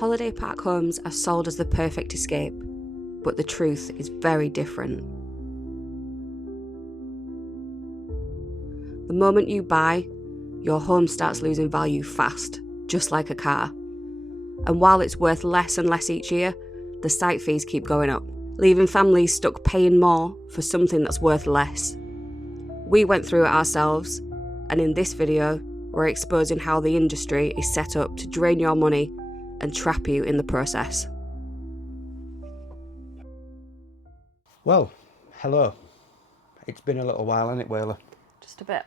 Holiday park homes are sold as the perfect escape, but the truth is very different. The moment you buy, your home starts losing value fast, just like a car. And while it's worth less and less each year, the site fees keep going up, leaving families stuck paying more for something that's worth less. We went through it ourselves, and in this video, we're exposing how the industry is set up to drain your money and trap you in the process. Well, hello. It's been a little while, hasn't it, Whaler? Just a bit.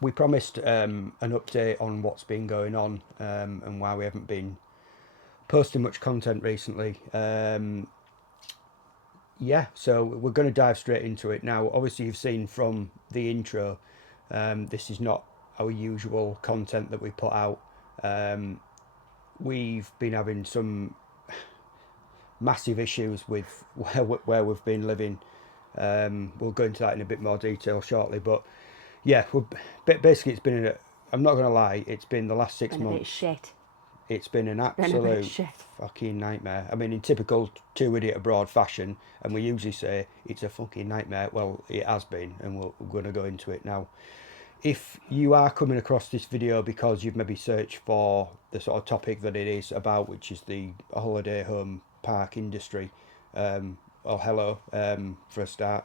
We promised an update on what's been going on and why we haven't been posting much content recently. Yeah, so we're going to dive straight into it now. Obviously, you've seen from the intro, this is not our usual content that we put out. We've been having some massive issues with where we've been living. We'll go into that in a bit more detail shortly, but yeah, basically it's been I'm not going to lie, it's been the last 6 months. A bit shit. It's been an absolute fucking nightmare. I mean, in typical Two Idiot Abroad fashion, and we usually say it's a fucking nightmare. Well, it has been, and we're going to go into it now. If you are coming across this video because you've maybe searched for the sort of topic that it is about, which is the holiday home park industry, well, hello, for a start.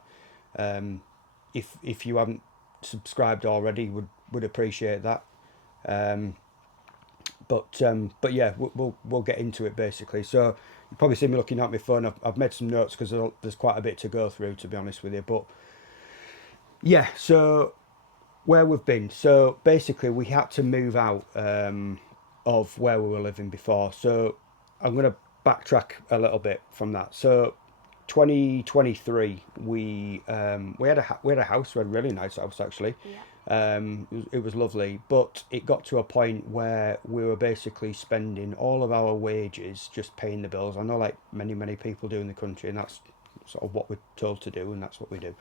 If you haven't subscribed already, would appreciate that. But yeah, we'll get into it basically. So you probably see me looking at my phone. I've made some notes because there's quite a bit to go through, to be honest with you. But yeah, so where we've been. So basically, we had to move out of where we were living before. So I'm going to backtrack a little bit from that. So 2023, we had a house. We had a really nice house actually. Yeah. It was lovely, but it got to a point where we were basically spending all of our wages just paying the bills. I know, like many people do in the country, and that's sort of what we're told to do, and that's what we do.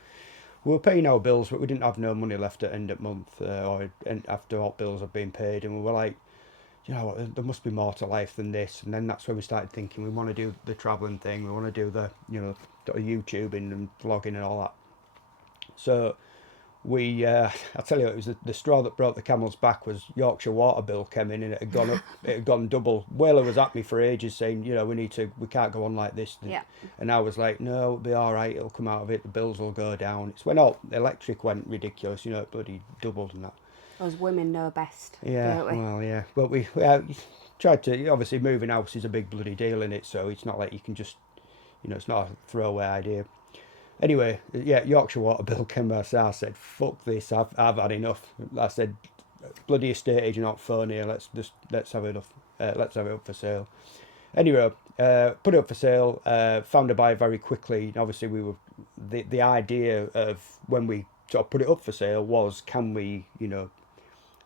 We were paying our bills, but we didn't have no money left at end of month or after all bills have been paid, and we were like, you know what, there must be more to life than this. And then that's when we started thinking we want to do the travelling thing, we want to do the, you know, YouTubing and vlogging and all that. So we, I tell you, it was the straw that broke the camel's back was Yorkshire water bill came in, and it had gone up, it had gone double. Whaler was at me for ages saying, you know, we can't go on like this. Yeah. And I was like, no, it'll be all right, it'll come out of it, the bills will go down. It's when all electric went ridiculous, you know, it bloody doubled and that. Us women know best. Yeah, don't we? well, yeah, but we tried to. Obviously, moving house is a big bloody deal in it, so it's not like you can just, you know, it's not a throwaway idea. Anyway, yeah, Yorkshire water bill came out. I said, "Fuck this! I've had enough." I said, "Bloody estate agent, not phone here. Let's have it up. Let's have it up for sale." Anyway, put it up for sale. Found a buyer very quickly. And obviously, we were the idea of when we sort of put it up for sale was, can we, you know,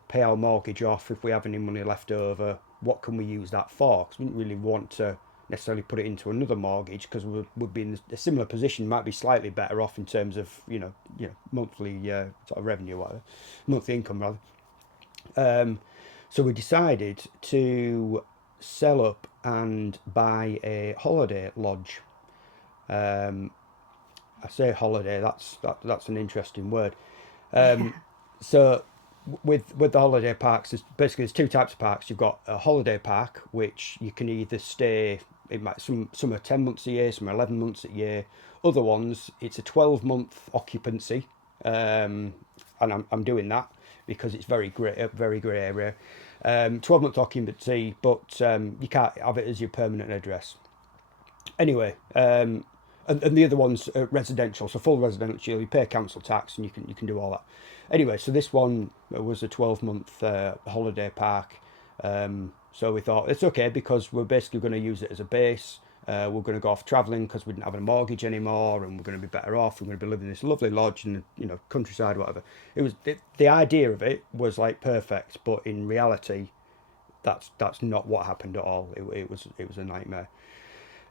pay our mortgage off if we have any money left over? What can we use that for? Because we didn't really want to necessarily put it into another mortgage, because we'd be in a similar position, might be slightly better off in terms of you know monthly sort of revenue, whatever, monthly income rather. So we decided to sell up and buy a holiday lodge. I say holiday, that's an interesting word. So with the holiday parks, there's two types of parks. You've got a holiday park, which you can either stay, some are 10 months a year, some are 11 months a year. Other ones, it's a 12-month occupancy, and I'm doing that because it's very grey area. 12-month occupancy, but you can't have it as your permanent address. Anyway, and the other one's residential, so full residential. You pay council tax, and you can do all that. Anyway, so this one was a 12-month holiday park. So we thought it's okay because we're basically going to use it as a base. We're going to go off travelling because we didn't have a mortgage anymore, and we're going to be better off. We're going to be living in this lovely lodge in the countryside, whatever. The idea of it was like perfect, but in reality, that's not what happened at all. It was a nightmare.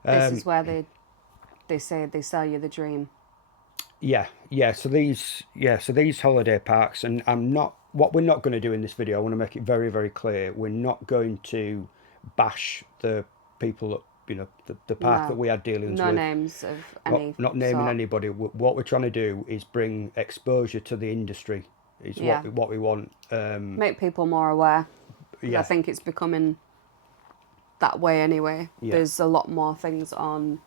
This is where they say they sell you the dream. Yeah. So these holiday parks, and what we're not going to do in this video, I want to make it very, very clear, we're not going to bash the people that, the park No. that we had dealings No with. names of any Not naming sort. anybody. What we're trying to do is bring exposure to the industry. Is Yeah. what we want. Make people more aware. 'Cause Yeah. I think it's becoming that way anyway. Yeah. There's a lot more things on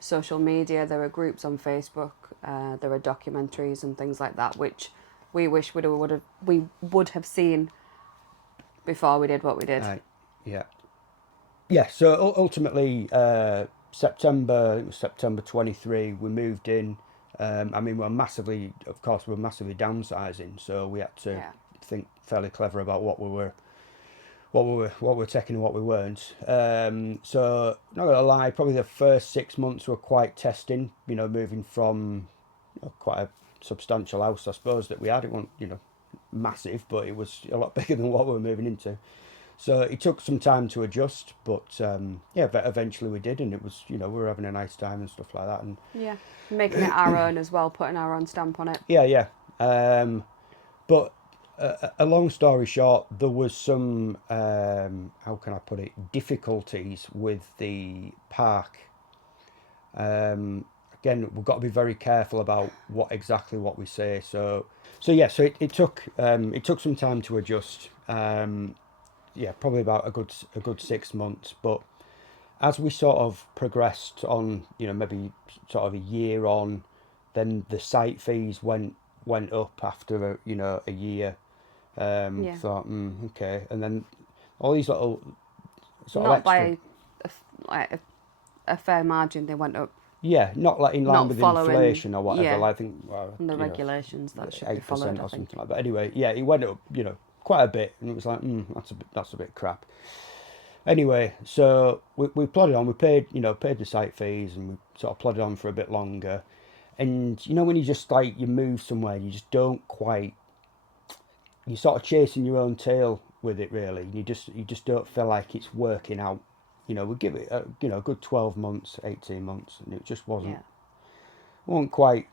social media. There are groups on Facebook. There are documentaries and things like that, which we wish we would have seen before we did what we did. Yeah. Yeah. So ultimately, September, it was September 23. We moved in. I mean, we're massively downsizing, so we had to think fairly clever about what we were taking and what we weren't. So not gonna lie, probably the first 6 months were quite testing. Moving from quite a substantial house, I suppose, that we had. It wasn't massive, but it was a lot bigger than what we were moving into. So it took some time to adjust, but but eventually we did, and it was we were having a nice time and stuff like that, and making it our own as well, putting our own stamp on it. Yeah. But a long story short, there was some how can I put it, difficulties with the park. Again, we've got to be very careful about what we say. So it took some time to adjust. Probably about a good 6 months. But as we sort of progressed on, maybe sort of a year on, then the site fees went up after a year. Thought, okay, and then all these little sort Not of extra, by a fair margin, they went up. Yeah, not like in line Not with following- inflation or whatever. yeah. Like, I think And the regulations that should be 8% followed, I or think. something like that. Anyway, yeah, it went up, quite a bit, and it was like, that's a bit crap. Anyway, so we plodded on. We paid the site fees, and we sort of plodded on for a bit longer. And when you just you move somewhere, you just don't quite. You're sort of chasing your own tail with it, really. You just don't feel like it's working out. We give it a good 12 months, 18 months, and it just wasn't. Won't quite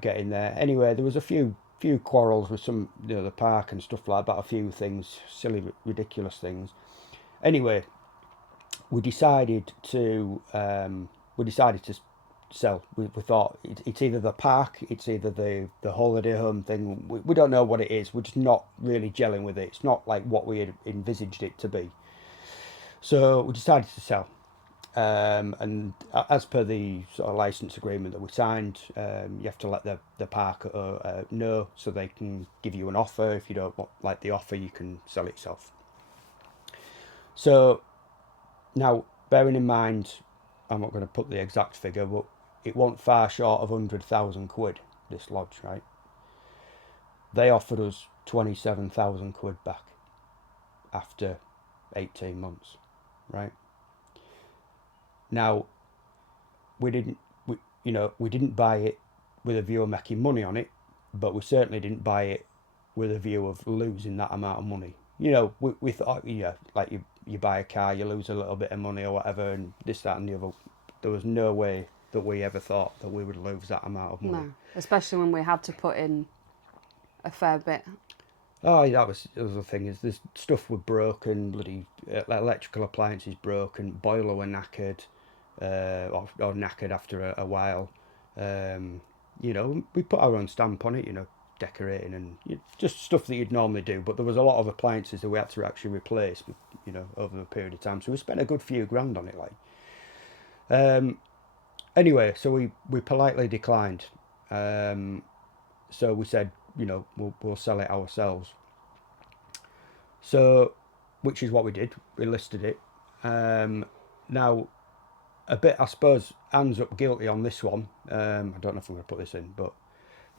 get in there. Anyway, there was a few quarrels with some the park and stuff like that. A few things, silly, ridiculous things. Anyway, we decided to sell. We thought it's either the park, it's either the holiday home thing. We don't know what it is. We're just not really gelling with it. It's not like what we had envisaged it to be. So we decided to sell. And as per the sort of license agreement that we signed, you have to let the park know, so they can give you an offer. If you don't like the offer, you can sell it yourself. So now, bearing in mind, I'm not going to put the exact figure, but it wasn't far short of 100,000 quid, this lodge, right? They offered us 27,000 quid back after 18 months, right? Now, we didn't buy it with a view of making money on it, but we certainly didn't buy it with a view of losing that amount of money. We thought, like you buy a car, you lose a little bit of money or whatever, and this, that, and the other. There was no way that we ever thought that we would lose that amount of money. No, especially when we had to put in a fair bit. Oh, that was the thing. Is this stuff were broken, bloody electrical appliances broken, boiler were knackered, or knackered after a while. We put our own stamp on it, decorating and just stuff that you'd normally do. But there was a lot of appliances that we had to actually replace, over a period of time. So we spent a good few grand on it, like. Anyway, so we politely declined. So we said, we'll sell it ourselves. So, which is what we did. We listed it. Now, a bit, I suppose, hands up guilty on this one. I don't know if I'm going to put this in, but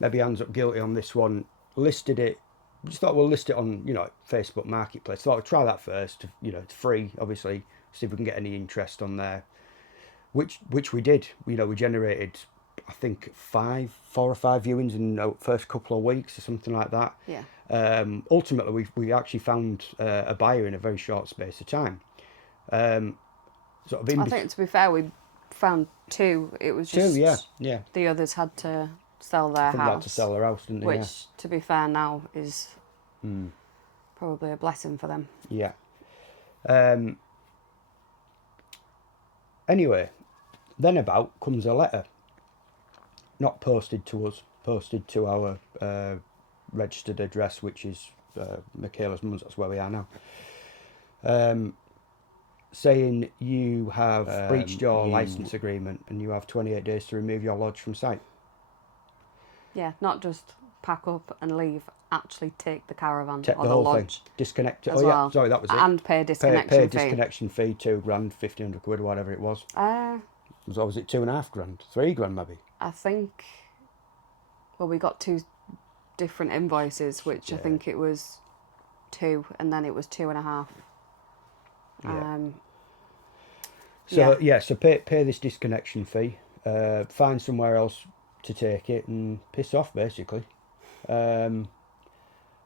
maybe hands up guilty on this one. Listed it. Just thought we'll list it on, Facebook Marketplace. Thought we'd try that first. It's free, obviously. See if we can get any interest on there. Which we did. We generated, I think, 4 or 5 viewings in the first couple of weeks or something like that. Yeah. Ultimately, we actually found a buyer in a very short space of time. I think, to be fair, we found 2. It was just 2, yeah. The others had to sell their house. Had to sell their house, didn't they? Which, to be fair, now is probably a blessing for them. Yeah. Anyway, then about comes a letter, not posted to us, posted to our registered address, which is Michaela's mum's. That's where we are now. Saying you have breached your licence agreement and you have 28 days to remove your lodge from site. Yeah, not just pack up and leave, actually take the caravan Take or the the whole lodge. thing. Disconnect it. As well. Sorry, that was it. And pay a disconnection pay fee. disconnection fee, £2,000, 1,500 quid, or whatever it was. Was it £2,500? £3,000 maybe? I think, well, we got 2 different invoices, which I think it was 2, and then it was 2.5. So pay this disconnection fee, find somewhere else to take it and piss off, basically.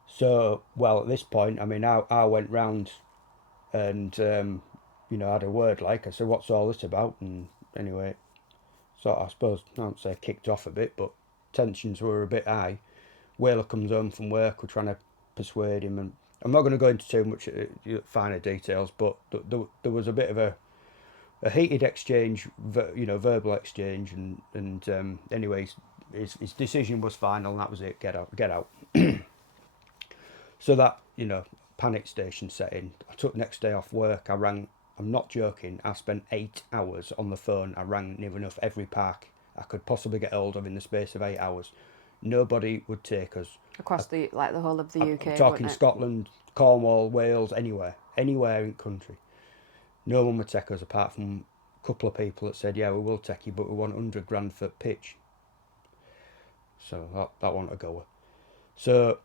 So, well, at this point, I mean, I went round and, had a word I said, what's all this about? And anyway, sort of, I suppose, I don't say kicked off a bit, but tensions were a bit high. Whaler comes home from work, we're trying to persuade him, and I'm not going to go into too much finer details, but there was a bit of a heated exchange, verbal exchange, and anyway, his decision was final, and that was it. Get out. So that panic station set in. I took next day off work. I rang. I'm not joking. I spent 8 hours on the phone. I rang near enough every park I could possibly get hold of in the space of 8 hours. Nobody would take us Across the whole of the UK. I'm talking Scotland, Cornwall, Wales, anywhere in the country. No one would take us apart from a couple of people that said, yeah, we will take you, but we want 100 grand for pitch. So that wasn't a goer. So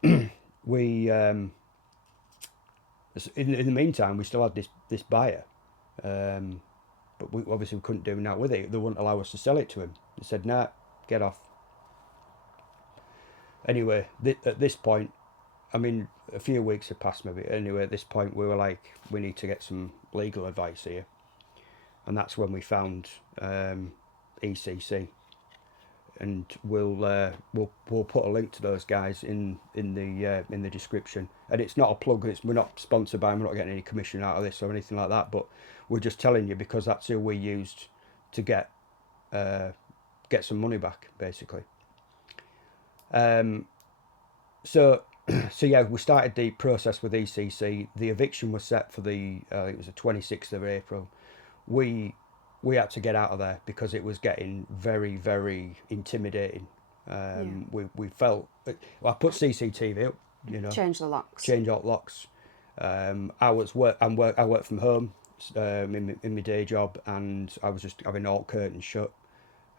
we, in the meantime, we still had this buyer, but we obviously couldn't do that with it. They wouldn't allow us to sell it to him. They said, nah, get off. Anyway, at this point, I mean, a few weeks had passed maybe. Anyway, at this point, we were like, we need to get some legal advice here. And that's when we found ECC. And we'll put a link to those guys in the description. And it's not a plug. We're not sponsored by them. We're not getting any commission out of this or anything like that. But we're just telling you because that's who we used to get some money back, basically. So yeah, we started the process with ECC. The eviction was set for it was the 26th of April. We had to get out of there because it was getting very, very intimidating. We felt, I put CCTV up, Change the locks. Change all locks. I work from home in my day job, and I was just having all curtains shut.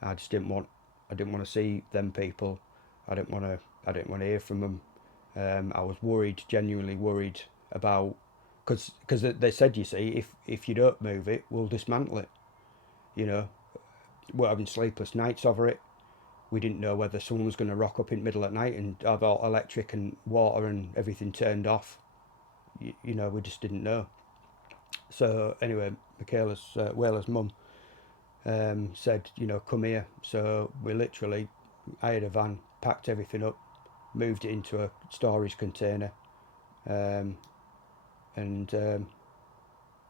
I didn't want to see them people. I didn't want to hear from them. I was genuinely worried about, because they said, you see, if you don't move it, we'll dismantle it. We're having sleepless nights over it. We didn't know whether someone was going to rock up in the middle at night and have all electric and water and everything turned off. We just didn't know. So anyway, Michaela's Whaler's mum said, come here. So we literally hired a van, packed everything up, moved it into a storage container, and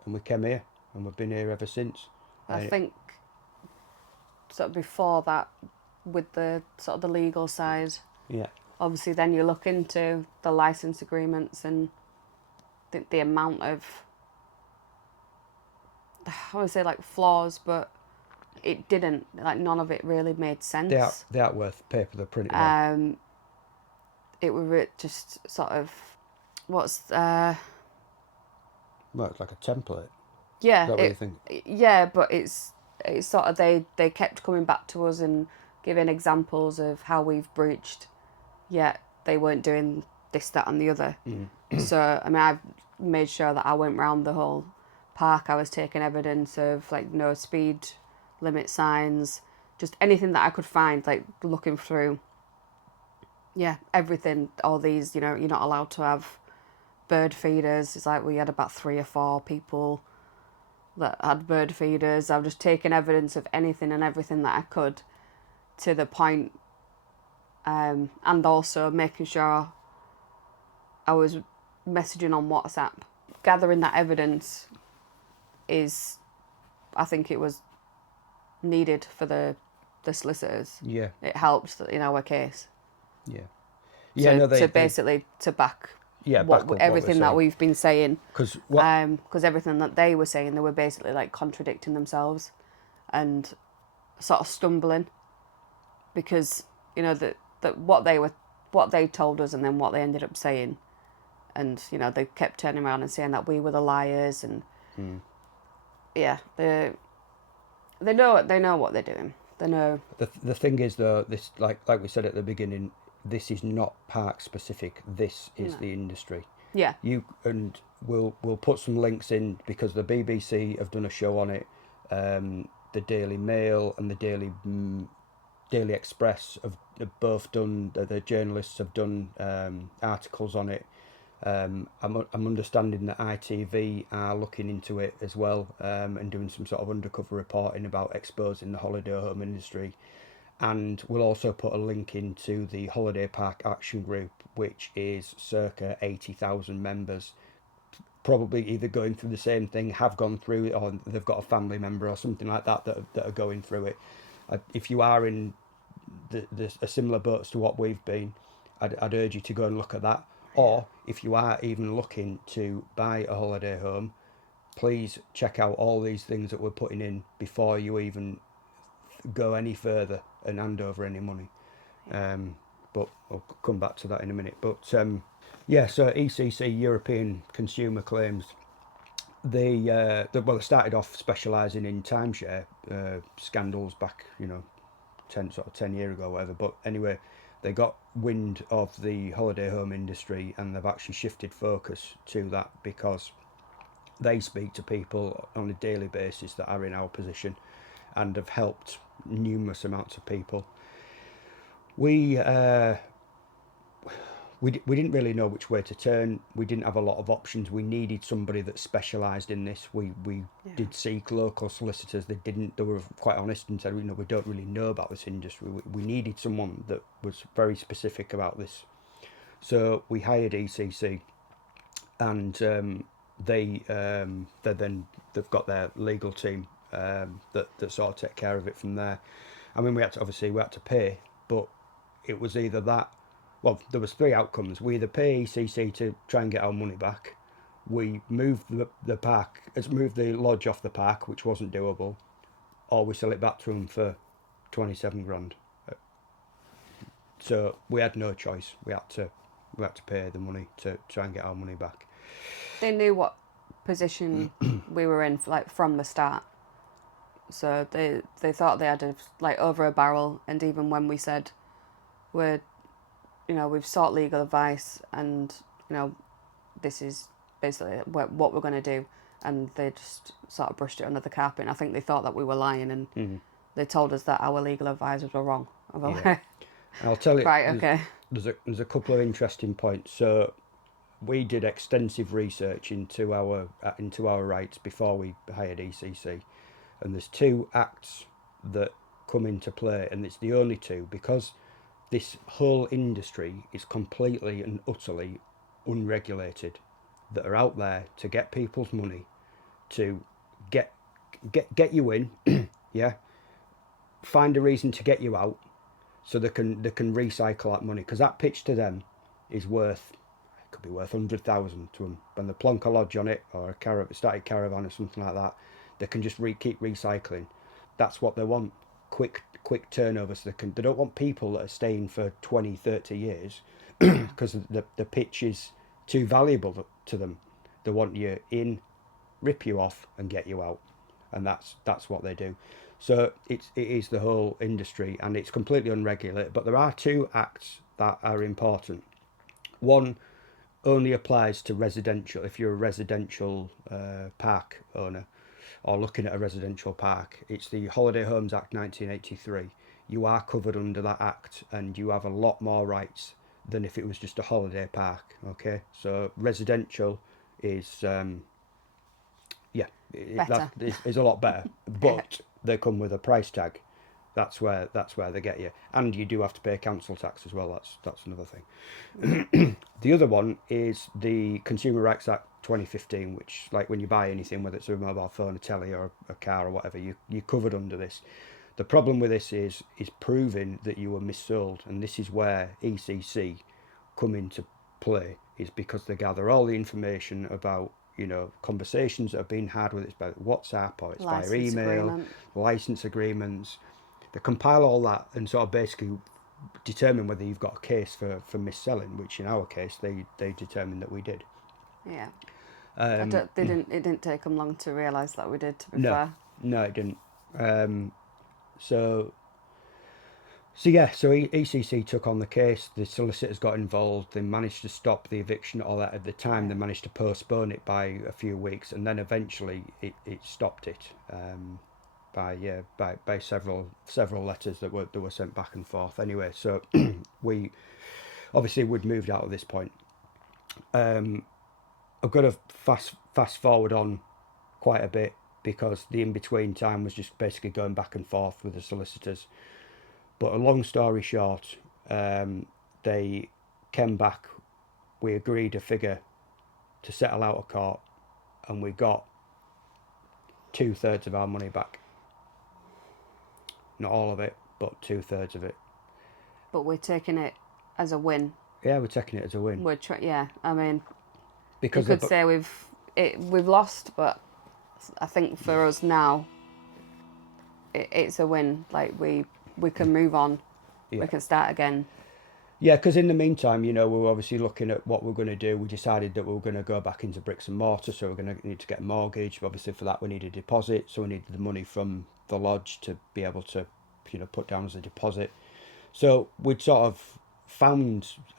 we came here, and we've been here ever since. I think sort of before that, with the sort of the legal side, obviously then you look into the license agreements and the amount of, I would say, like, flaws, but it didn't, like, none of it really made sense. They aren't worth the paper they're printed on. It was just sort of, well, it's like a template. Yeah. Is that what you think? Yeah, but it's sort of, they kept coming back to us and giving examples of how we've breached, yet they weren't doing this, that and the other. So, I mean, I've made sure that I went round the whole park. I was taking evidence of, like, no speed limit signs, just anything that I could find, like, looking through. Yeah, everything, all these, you're not allowed to have bird feeders. It's like we had about 3 or 4 people that had bird feeders. I've just taken evidence of anything and everything that I could, to the point, and also making sure I was messaging on WhatsApp. Gathering that evidence I think it was needed for the solicitors. Yeah. It helped in our case. Yeah. To, No, to basically to back back up everything that we've been saying. Because everything that they were saying, they were basically like contradicting themselves and sort of stumbling, because that what they told us and then what they ended up saying, and they kept turning around and saying that we were the liars, and yeah, they know what they're doing. They know. The thing is though, this like we said at the beginning, this is not park specific. This is the industry. Yeah. We'll put some links in, because the BBC have done a show on it. The Daily Mail and the Daily Express have both done. The journalists have done articles on it. I'm understanding that ITV are looking into it as well, and doing some sort of undercover reporting about exposing the holiday home industry. And we'll also put a link into the Holiday Park Action Group, which is circa 80,000 members, probably either going through the same thing, have gone through it, or they've got a family member or something like that are going through it. If you are in a similar boat to what we've been, I'd urge you to go and look at that. Or if you are even looking to buy a holiday home, please check out all these things that we're putting in before you even go any further and hand over any money. But I'll come back to that in a minute. But so ECC, European Consumer Claims, they started off specialising in timeshare scandals back 10 years ago or whatever. But anyway, they got wind of the holiday home industry, and they've actually shifted focus to that, because they speak to people on a daily basis that are in our position and have helped numerous amounts of people. We didn't really know which way to turn. We didn't have a lot of options. We needed somebody that specialised in this. We did seek local solicitors. They were quite honest and said, we don't really know about this industry. We needed someone that was very specific about this. So we hired ECC, and they've got their legal team that sort of take care of it from there. I mean, we had to pay, but it was either that. Well, there was three outcomes. We either pay ECC to try and get our money back, we moved moved the lodge off the park, which wasn't doable, or we sell it back to them for 27 grand. So we had no choice. We had to pay the money to try and get our money back. They knew what position we were in, like, from the start. So they thought they had over a barrel, and even when we said we've sought legal advice, and this is basically what we're going to do, and they just sort of brushed it under the carpet. And I think they thought that we were lying, and they told us that our legal advisors were wrong. Yeah. I'll tell you. Right, okay. There's a couple of interesting points. So we did extensive research into our rights before we hired ECC, and there's two acts that come into play, and it's the only two, because this whole industry is completely and utterly unregulated, that are out there to get people's money, to get you in, yeah, find a reason to get you out, so they can recycle that money, because that pitch to them is could be worth 100,000 to them. When they plonk a lodge on it, or a static caravan or something like that, they can just keep recycling. That's what they want. Quick turnover, so they don't want people that are staying for 20, 30 years because the pitch is too valuable to them. They want you in, rip you off, and get you out, and that's what they do. So it is the whole industry, and it's completely unregulated. But there are two acts that are important. One only applies to residential. If you're a residential park owner, or looking at a residential park, it's the Holiday Homes Act 1983. You are covered under that act, and you have a lot more rights than if it was just a holiday park. Okay, so residential is is a lot better, but they come with a price tag. That's where they get you, and you do have to pay council tax as well. That's another thing. The other one is the Consumer Rights Act 2015, which, like, when you buy anything, whether it's a mobile phone, a telly, or a car or whatever, you're covered under this. The problem with this is proving that you were missold, and this is where ECC come into play, is because they gather all the information about, you know, conversations that have been had, whether it's by WhatsApp or it's via email, license agreements. They compile all that and sort of basically determine whether you've got a case for mis-selling, which in our case they determined that we did. Yeah. It didn't take them long to realise that we did, to be fair. No, it didn't. So ECC took on the case. The solicitors got involved. They managed to stop the eviction. Or that at the time, they managed to postpone it by a few weeks, and then eventually it stopped it by several letters that were sent back and forth. Anyway, so we'd moved out at this point. I've got to fast forward on quite a bit, because the in-between time was just basically going back and forth with the solicitors. But a long story short, they came back, we agreed a figure to settle out of court, and we got 2/3 of our money back. Not all of it, but 2/3 of it. But we're taking it as a win. Yeah, we're taking it as a win. I mean, because you could say we've lost, but I think for us now, it's a win. Like we can move on, we can start again. Yeah, because in the meantime, you know, we were obviously looking at what we're going to do. We decided that we were going to go back into bricks and mortar, so we're going to need to get a mortgage. Obviously, for that we need a deposit, so we needed the money from the lodge to be able to, you know, put down as a deposit. So we'd sort of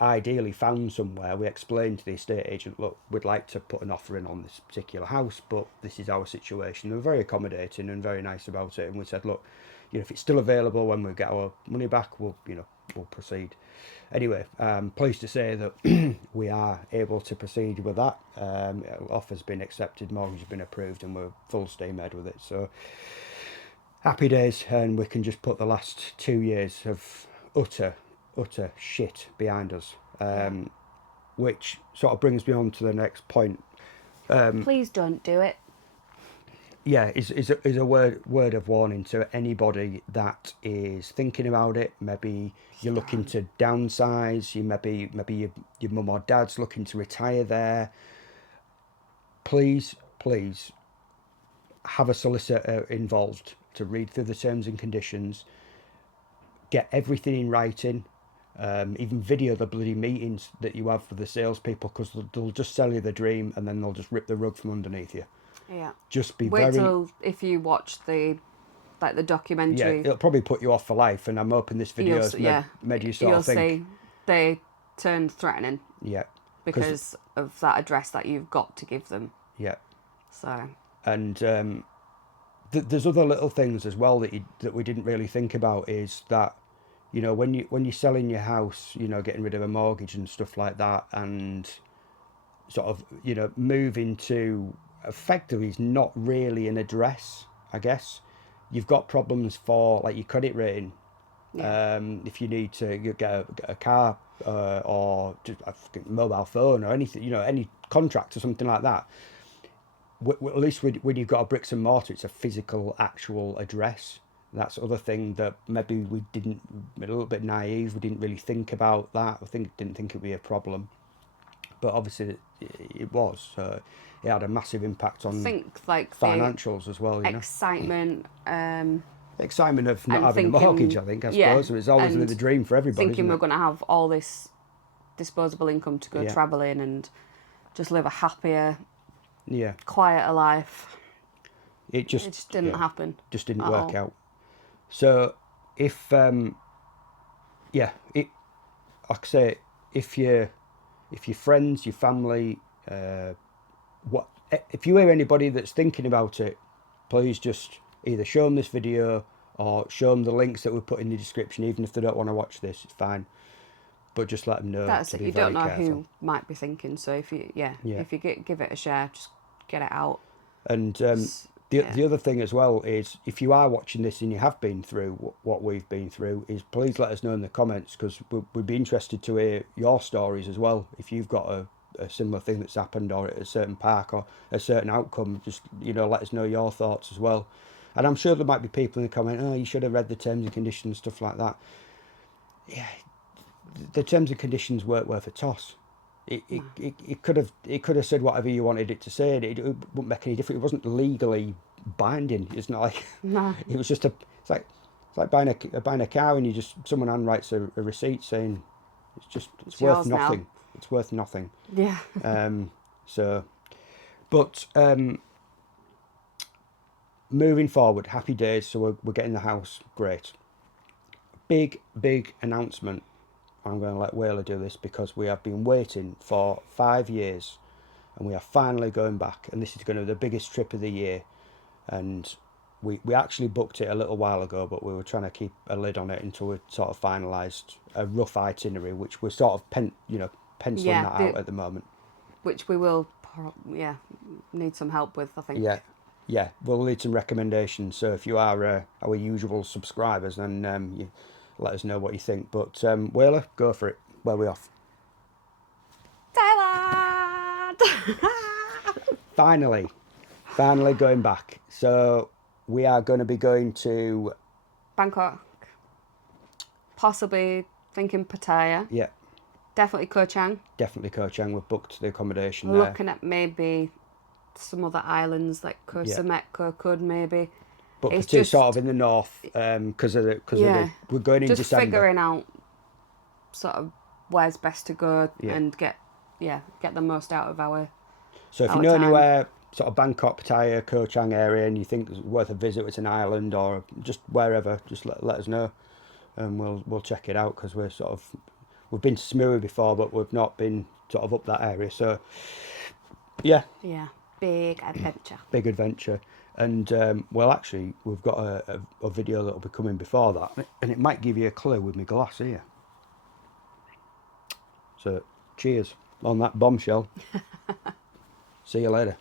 ideally found somewhere. We explained to the estate agent, look, we'd like to put an offer in on this particular house, but this is our situation. They were very accommodating and very nice about it. And we said, look, you know, if it's still available when we get our money back, we'll proceed. Anyway, I'm pleased to say that we are able to proceed with that. Offer's been accepted, mortgage has been approved, and we're full steam ahead with it. So happy days, and we can just put the last 2 years of utter shit behind us, which sort of brings me on to the next point. Please don't do it. Yeah, is a word of warning to anybody that is thinking about it. Maybe you're looking to downsize. Maybe your mum or dad's looking to retire there. Please have a solicitor involved to read through the terms and conditions. Get everything in writing. Even video the bloody meetings that you have with the salespeople, because they'll just sell you the dream and then they'll just rip the rug from underneath you. Yeah. Just be Wait till if you watch the documentary. Yeah, it'll probably put you off for life, and I'm hoping this video has made you sort of think. You'll see they turned threatening. Yeah. Because of that address that you've got to give them. Yeah. So. And there's other little things as well that we didn't really think about, is that, you know, when you're selling your house, you know, getting rid of a mortgage and stuff like that, and sort of, you know, moving to effectively is not really an address, I guess. You've got problems for like your credit rating. Yeah. If you need to get a car or just a mobile phone or anything, you know, any contract or something like that. At least when you've got a bricks and mortar, it's a physical, actual address. That's the other thing that maybe we didn't, a little bit naive, we didn't really think about that. Didn't think it'd be a problem. But obviously it was. It had a massive impact on financials as well. You excitement. Excitement of not having a mortgage, I suppose. It was always the dream for everybody. Thinking we're going to have all this disposable income to go travelling and just live a happier, quieter life. It just didn't happen. Just didn't work out. So if, like I say, if your friends, your family, if you hear anybody that's thinking about it, please just either show them this video or show them the links that we put in the description. Even if they don't want to watch this, it's fine. But just let them know. That's it. You don't know who might be thinking. So if you give it a share, just get it out. And the other thing as well is, if you are watching this and you have been through what we've been through, is please let us know in the comments, because we'd be interested to hear your stories as well. If you've got a similar thing that's happened, or at a certain park, or a certain outcome, just, you know, let us know your thoughts as well. And I'm sure there might be people in the comment, oh, you should have read the terms and conditions, stuff like that. Yeah, the terms and conditions weren't worth a toss. It could have said whatever you wanted it to say. It wouldn't make any difference. It wasn't legally binding. It's not like No. it was just It's like buying a car and someone handwrites a receipt saying it's worth nothing. Now. It's worth nothing. Yeah. Moving forward, happy days. So we're getting the house. Great. Big announcement. I'm going to let Whaler do this because we have been waiting for 5 years and we are finally going back, and this is going to be the biggest trip of the year. And we actually booked it a little while ago, but we were trying to keep a lid on it until we sort of finalised a rough itinerary, which we're sort of penciling that out at the moment. Which we will need some help with, I think. Yeah, we'll need some recommendations. So if you are our usual subscribers, then you let us know what you think. But Whaler, go for it. Where are we off? Thailand! Finally going back. So we are going to be going to Bangkok. Possibly thinking Pattaya. Yeah. Definitely Koh Chang. We've booked the accommodation there. Looking at maybe some other islands like Koh Samet, Koh Kud maybe. But it's just sort of in the north because we're going in just December. Just figuring out sort of where's best to go and get the most out of our. So if you know anywhere, sort of Bangkok, Pattaya, Koh Chang area, and you think it's worth a visit, it's an island or just wherever, just let us know, and we'll check it out because we've been to Samui before, but we've not been sort of up that area. So yeah, big adventure. And actually, we've got a video that'll be coming before that, and it might give you a clue with my glass here. So cheers on that bombshell. See you later.